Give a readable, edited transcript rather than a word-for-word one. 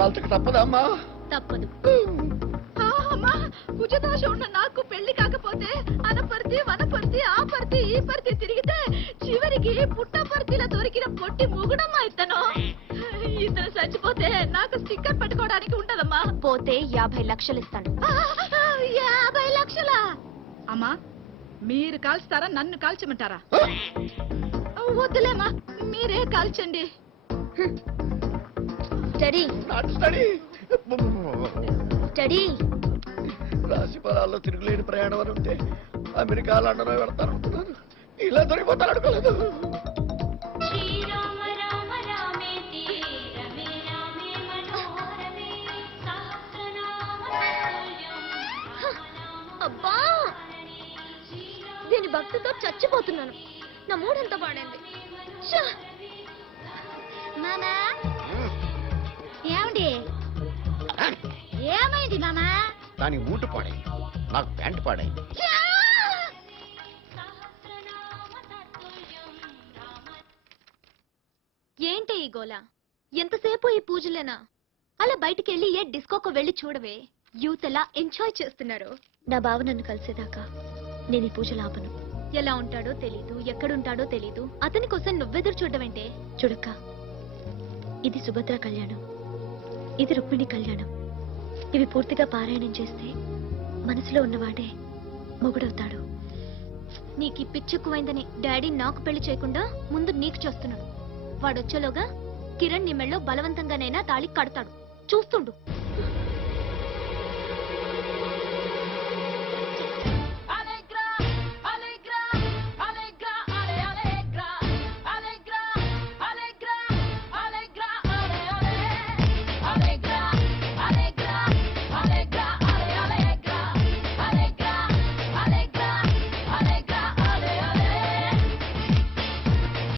కాల్చక తప్పదమ్మా. తప్పదు. అమ్మా కుజదోషం ఉన్న నాకు పెళ్లి కాకపోతే అనపర్తి వనపర్తి ఆ పర్తి ఈ పర్తి తిరిగితే చివరికి పుట్టపర్తిలో దొరికిన పొట్టి ముగుడమ్మా ఇతను చచ్చిపోతే నాకు స్టిక్కర్ పెట్టుకోవడానికి ఉంటదమ్మా. పోతే 50 లక్షలు ఇస్తాను. 50 లక్షలా? అమ్మా మీరు కాల్స్తారా నన్ను కాల్చమంటారా? వద్దులేమ్మా మీరే కాల్చండి. Study study. రాశి ఫలాల్లో తిరుగులేని ప్రయాణం అని ఉంటే అమెరికా లండన్ వెళ్తాను అనుకున్నాను. ఇలా దొరికిపోతాను అనుకోలేదు. అబ్బా దీని భక్తితో చచ్చిపోతున్నాను. నా మూడంతా పాడండి. మామా ఏమండి ఏమైంది మామా? దానికి బూటు పాడైంది, నాకు ప్యాంట్ పాడైంది. ఏంటి ఈ గోల? ఎంతసేపు ఈ పూజలేనా? అలా బయటికెళ్ళి ఏ డిస్కోకో వెళ్ళి చూడవే. యూత్ ఎలా ఎంజాయ్ చేస్తున్నారు. నా బావ నన్ను కలిసేదాకా నేను ఈ పూజలు ఆపను. ఎలా ఉంటాడో తెలీదు, ఎక్కడుంటాడో తెలీదు. అతని కోసం నువ్వెదురు చూడవేంటే? చూడక్క, ఇది సుభద్ర కళ్యాణం, ఇది రుక్మిణి కళ్యాణం. ఇవి పూర్తిగా పారాయణం చేస్తే మనసులో ఉన్నవాడే మొగుడవుతాడు. నీకు పిచ్చెక్కువైందని డాడీ నాకు పెళ్లి చేయకుండా ముందు నీకు చేస్తున్నాడు. వాడొచ్చేలోగా కిరణ్ నీ మెళ్ళో బలవంతంగానైనా తాళి కడతాడు. చూస్తుండు.